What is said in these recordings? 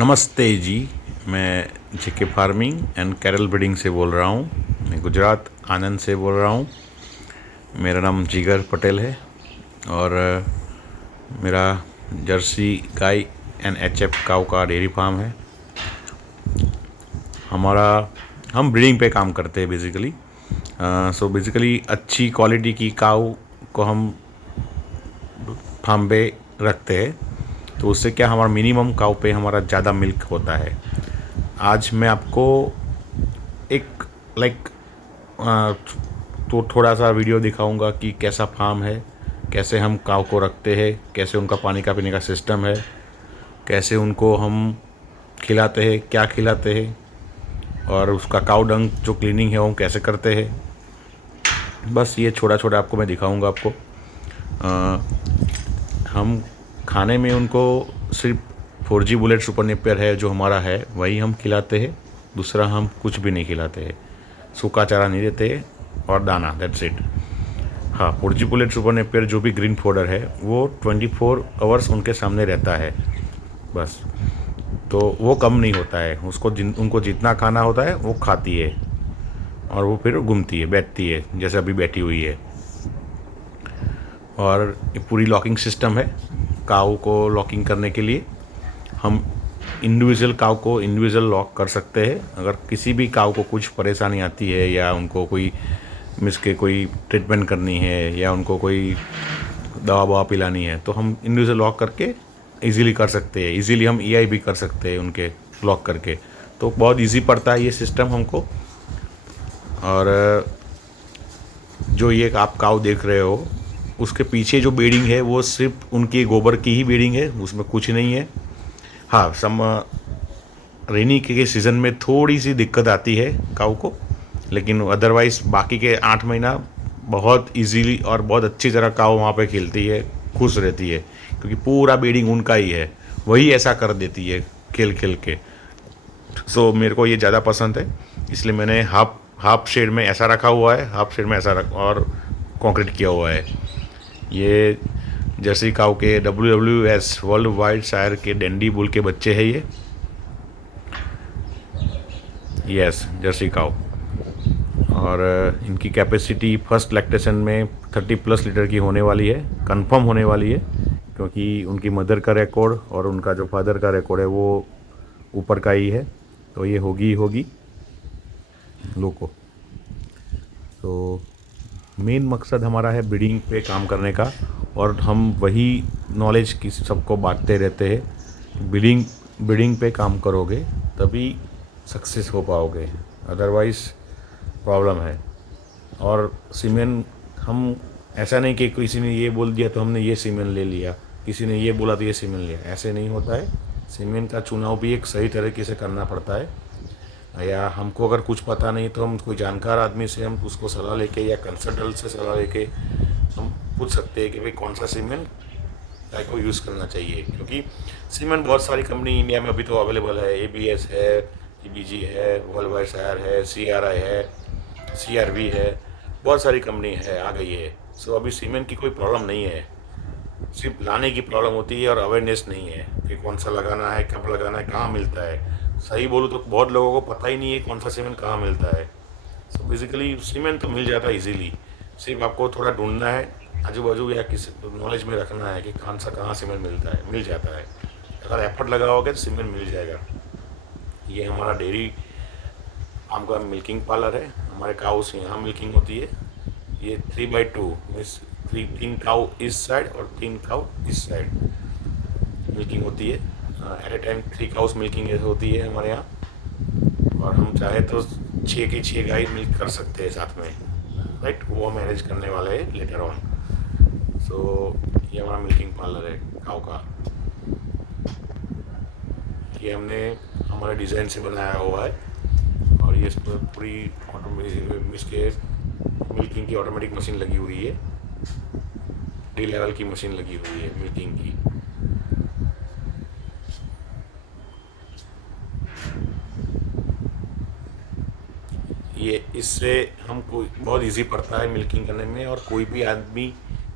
नमस्ते जी। मैं जेके farming and Carol breeding से बोल रहा हूँ। मैं गुजरात आनंद से बोल रहा हूँ। मेरा नाम जिगर पटेल है और मेरा जर्सी गाय एंड एचएफ काऊ का डेयरी फार्म है। हमारा हम ब्रीडिंग पे काम करते हैं बेसिकली। सो बेसिकली अच्छी क्वालिटी की काऊ को हम फार्म पे रखते हैं, तो उससे क्या हमारा मिनिमम काऊ पे हमारा ज़्यादा मिल्क होता है। आज मैं आपको एक लाइक तो थोड़ा सा वीडियो दिखाऊंगा कि कैसा फार्म है, कैसे हम काव को रखते हैं, कैसे उनका पानी का पीने का सिस्टम है, कैसे उनको हम खिलाते हैं, क्या खिलाते हैं, और उसका काव डंग जो क्लीनिंग है वो कैसे करते हैं। बस ये छोटा छोटा आपको मैं दिखाऊंगा आपको। हम खाने में उनको सिर्फ 4G बुलेट सुपर नेपियर है जो हमारा है वही हम खिलाते हैं। दूसरा हम कुछ भी नहीं खिलाते हैं, सूखा चारा नहीं देते और दाना, दैट्स इट। हाँ, 4G बुलेट सुपर नेपियर जो भी ग्रीन फोडर है वो 24 आवर्स उनके सामने रहता है बस। तो वो कम नहीं होता है, उनको जितना खाना होता है वो खाती है और वो फिर घूमती है, बैठती है जैसे अभी बैठी हुई है। और ये पूरी लॉकिंग सिस्टम है। काऊ को लॉकिंग करने के लिए हम इंडिविजुअल काऊ को इंडिविजुअल लॉक कर सकते हैं। अगर किसी भी काऊ को कुछ परेशानी आती है या उनको कोई के कोई ट्रीटमेंट करनी है या उनको कोई दवा ववा पिलानी है तो हम इंडिविजुअल लॉक करके इजीली कर सकते हैं। इजीली हम ईआई भी कर सकते हैं उनके लॉक करके, तो बहुत इजी पड़ता है ये सिस्टम हमको। और जो ये आप काऊ देख रहे हो उसके पीछे जो बेडिंग है वो सिर्फ उनके गोबर की ही बेडिंग है, उसमें कुछ नहीं है। हाँ, रेनी के सीज़न में थोड़ी सी दिक्कत आती है काऊ को, लेकिन अदरवाइज़ बाकी के 8 महीना बहुत इजीली और बहुत अच्छी तरह काऊ वहाँ पे खेलती है, खुश रहती है, क्योंकि पूरा बेडिंग उनका ही है, वही ऐसा कर देती है खेल खेल के। सो मेरे को ये ज़्यादा पसंद है, इसलिए मैंने हाफ शेड में ऐसा रखा हुआ है, हाफ शेड में ऐसा और कंक्रीट किया हुआ है। ये जर्सी काऊ के WWS वर्ल्ड वाइड शायर के डैंडी बुल के बच्चे हैं ये। यस, जर्सी काऊ। और इनकी कैपेसिटी फर्स्ट लैक्टेशन में 30+ लीटर की होने वाली है, कंफर्म होने वाली है, क्योंकि उनकी मदर का रिकॉर्ड और उनका जो फादर का रिकॉर्ड है वो ऊपर का ही है, तो ये होगी ही होगी लोको। तो मेन मकसद हमारा है ब्रीडिंग पे काम करने का, और हम वही नॉलेज की सबको बांटते रहते हैं। ब्रीडिंग पे काम करोगे तभी सक्सेस हो पाओगे, अदरवाइज़ प्रॉब्लम है। और सीमेन हम ऐसा नहीं कि किसी ने ये बोल दिया तो हमने ये सीमेन ले लिया, किसी ने ये बोला तो ये सीमेन लिया, ऐसे नहीं होता है। सीमेन का चुनाव भी एक सही तरीके से करना पड़ता है। या हमको अगर कुछ पता नहीं तो हम कोई जानकार आदमी से हम उसको सलाह लेके या कंसल्टेंट से सलाह लेके हम पूछ सकते हैं कि भाई कौन सा सीमेंट गाय को यूज़ करना चाहिए। क्योंकि सीमेंट बहुत सारी कंपनी इंडिया में अभी तो अवेलेबल है, ABS है, TBG है, वर्ल्ड वाइड शायर है, CRI है, CRV है, बहुत सारी कंपनी है आ गई है। सो अभी सीमेंट की कोई प्रॉब्लम नहीं है, सिर्फ लाने की प्रॉब्लम होती है और अवेयरनेस नहीं है कि कौन सा लगाना है, कब लगाना है, कहाँ मिलता है। सही बोलूँ तो बहुत लोगों को पता ही नहीं है कौन सा सीमेंट कहाँ मिलता है। सो बेसिकली सीमेंट तो मिल जाता है इजीली, सिर्फ आपको थोड़ा ढूंढना है आजू बाजू या किसी नॉलेज में रखना है कि कौन सा कहाँ सीमेंट मिलता है, मिल जाता है। अगर एफर्ट लगाओगे तो सीमेंट मिल जाएगा। ये हमारा डेयरी का मिल्किंग पार्लर है, हमारे काऊ से यहाँ मिल्किंग होती है। ये 3/2 मीन्स 3 काऊ इस साइड और 3 काऊ इस साइड मिल्किंग होती है। At a time 3 cows milking होती है हमारे यहाँ, और हम चाहे तो 6 की 6 गाय मिल्क कर सकते हैं साथ में, राइट। वो मैनेज करने वाले हैं लेटर ऑन। सो ये हमारा मिल्किंग पार्लर है काऊ का। ये हमने हमारे डिज़ाइन से बनाया हुआ है, और ये इस पर पूरी इसके मिल्किंग की ऑटोमेटिक मशीन लगी हुई है, डी लेवल की मशीन लगी हुई है मिल्किंग की। ये इससे हम कोई बहुत इजी पड़ता है मिल्किंग करने में, और कोई भी आदमी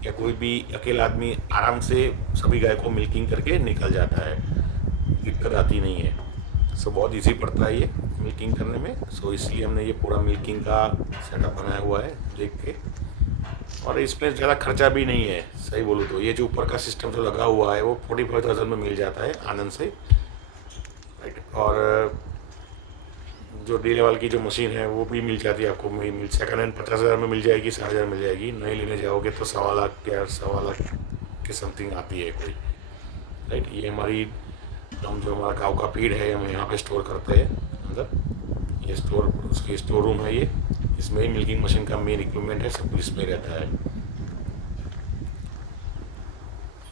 या कोई भी अकेला आदमी आराम से सभी गाय को मिल्किंग करके निकल जाता है। दिक्कत आती नहीं है। सो बहुत इजी पड़ता है ये मिल्किंग करने में। सो इसलिए हमने ये पूरा मिल्किंग का सेटअप बनाया हुआ है देख के। और इसमें ज़्यादा खर्चा भी नहीं है, सही बोलूँ तो। ये जो ऊपर का सिस्टम जो लगा हुआ है वो 45,000 में मिल जाता है आनंद से, राइट। और जो डी लेवल की जो मशीन है वो भी मिल जाती है आपको, मिल सेकेंड हैंड 50,000 में मिल जाएगी, 60,000 मिल जाएगी। नई लेने जाओगे तो 1.25 लाख या 1.25 लाख के समथिंग आती है कोई, राइट। ये हमारी हम जो हमारा गाँव का फीड है हम यहाँ पे स्टोर करते हैं अंदर। ये स्टोर उसकी स्टोर रूम है ये। इसमें ही मिल्किंग मशीन का मेन इक्विपमेंट है, सब कुछ इसमें रहता है।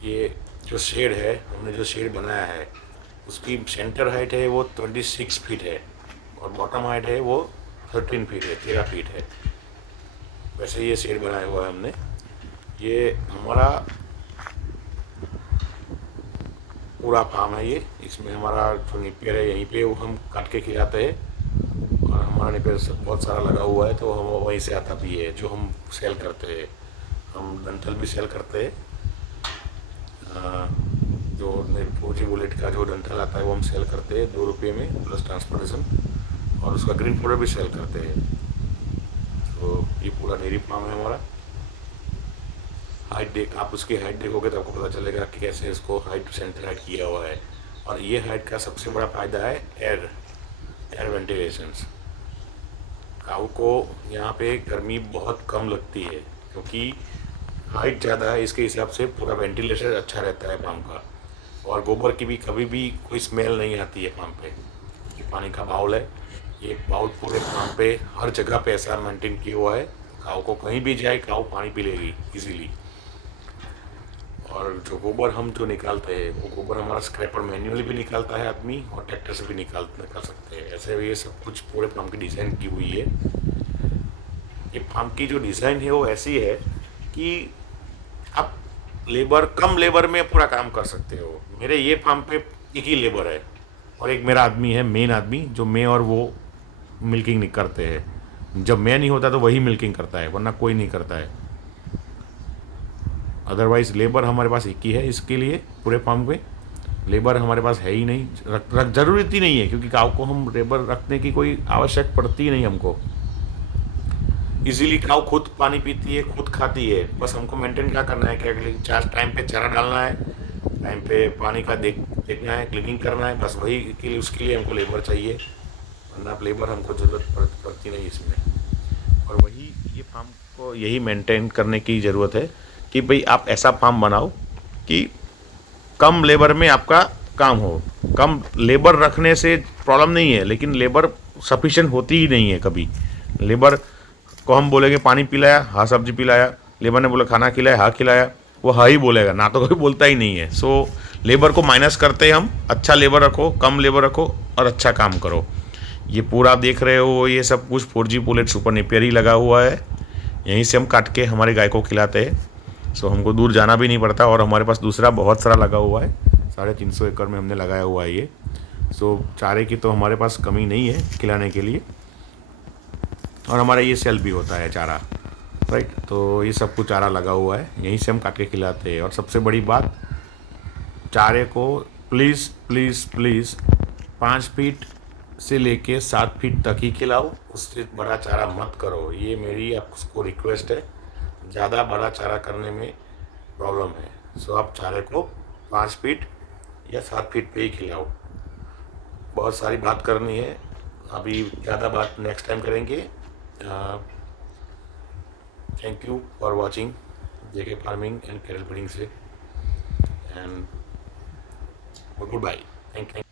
ये जो शेड है, हमने जो शेड बनाया है उसकी सेंटर हाइट है वो 26 फीट है और बॉटम हाइट है वो 13 फीट है, 13 फीट है। वैसे ये शेड बनाया हुआ है हमने। ये हमारा पूरा फार्म है ये। इसमें हमारा जो नेपियर है यहीं पे वो हम काट के खिलाते हैं और हमारा नेपियर सब बहुत सारा लगा हुआ है तो हम वहीं से आता भी है जो हम सेल करते हैं। हम डंठल भी सेल करते हैं। जो 4G बुलेट का जो डंठल आता है वो हम सेल करते हैं 2 रुपये में प्लस ट्रांसपोर्टेशन, और उसका ग्रीन पाउडर भी सेल करते हैं। तो ये पूरा डेयरी फार्म है हमारा। हाइट आप उसकी हाइट देखोगे तो आपको पता चलेगा कि कैसे इसको हाइट सेंटर हाइट किया हुआ है। और ये हाइट का सबसे बड़ा फ़ायदा है एयर वेंटिलेशंस। काऊ को यहाँ पे गर्मी बहुत कम लगती है क्योंकि हाइट ज़्यादा है, इसके हिसाब से पूरा वेंटिलेशन अच्छा रहता है फार्म का। और गोबर की भी कभी भी कोई स्मेल नहीं आती है फार्म पे। ये पानी का बाउल है, ये बाउल पूरे फार्म पे हर जगह पे ऐसा मेंटेन किया हुआ है। काऊ को कहीं भी जाए काऊ पानी पी लेगी इजीली। और जो गोबर हम जो निकालते हैं वो गोबर हमारा स्क्रैपर मैन्युअली भी निकालता है आदमी और ट्रैक्टर से भी निकाल सकते हैं। ऐसे ये सब कुछ पूरे फार्म की डिज़ाइन की हुई है। ये फार्म की जो डिज़ाइन है वो ऐसी है कि आप कम लेबर में पूरा काम कर सकते हो। मेरे ये फार्म पे एक ही लेबर है और एक मेरा आदमी है, मेन आदमी, जो मैं और वो मिल्किंग नहीं करते हैं। जब मैं नहीं होता तो वही मिल्किंग करता है, वरना कोई नहीं करता है। अदरवाइज़ लेबर हमारे पास एक ही है इसके लिए। पूरे फार्म पे लेबर हमारे पास है ही नहीं, ज़रूरत ही नहीं है क्योंकि काऊ को हम लेबर रखने की कोई आवश्यक पड़ती ही नहीं हमको। इजीली काऊ खुद पानी पीती है, खुद खाती है। बस हमको मेंटेन क्या करना है, क्या टाइम पे चारा डालना है, टाइम पे पानी का देखना है, क्लीनिंग करना है। बस वही के लिए उसके लिए हमको लेबर चाहिए, वरना लेबर हमको ज़रूरत पड़ती नहीं इसमें। और वही ये फार्म को यही मेंटेन करने की ज़रूरत है कि भाई आप ऐसा फार्म बनाओ कि कम लेबर में आपका काम हो। कम लेबर रखने से प्रॉब्लम नहीं है, लेकिन लेबर सफिशिएंट होती ही नहीं है कभी। लेबर को हम बोलेंगे पानी पिलाया, हाँ सब्जी पिलाया। लेबर ने बोला खाना खिलाया, हाँ खिलाया। वो हाँ ही बोलेगा, ना तो कोई बोलता ही नहीं है। सो लेबर को माइनस करते हैं हम। अच्छा लेबर रखो, कम लेबर रखो और अच्छा काम करो। ये पूरा देख रहे हो, ये सब कुछ 4G बुलेट सुपर नेपियर ही लगा हुआ है। यहीं से हम काट के हमारे गाय को खिलाते हैं। सो हमको दूर जाना भी नहीं पड़ता। और हमारे पास दूसरा बहुत सारा लगा हुआ है, 350 एकड़ में हमने लगाया हुआ है ये। सो चारे की तो हमारे पास कमी नहीं है खिलाने के लिए। और हमारा ये सेल भी होता है चारा, राइट। तो ये सब कुछ चारा लगा हुआ है, यहीं से हम काट के खिलाते हैं। और सबसे बड़ी बात, चारे को प्लीज़ प्लीज़ प्लीज़ 5 फीट से लेके 7 फीट तक ही खिलाओ, उससे बड़ा चारा मत करो। ये मेरी आपको रिक्वेस्ट है। ज़्यादा बड़ा चारा करने में प्रॉब्लम है। सो आप चारे को 5 फीट या 7 फीट पे ही खिलाओ। बहुत सारी बात करनी है, अभी ज़्यादा बात नेक्स्ट टाइम करेंगे। Thank you for watching JK farming and cattle breeding से, and good bye. Thank you.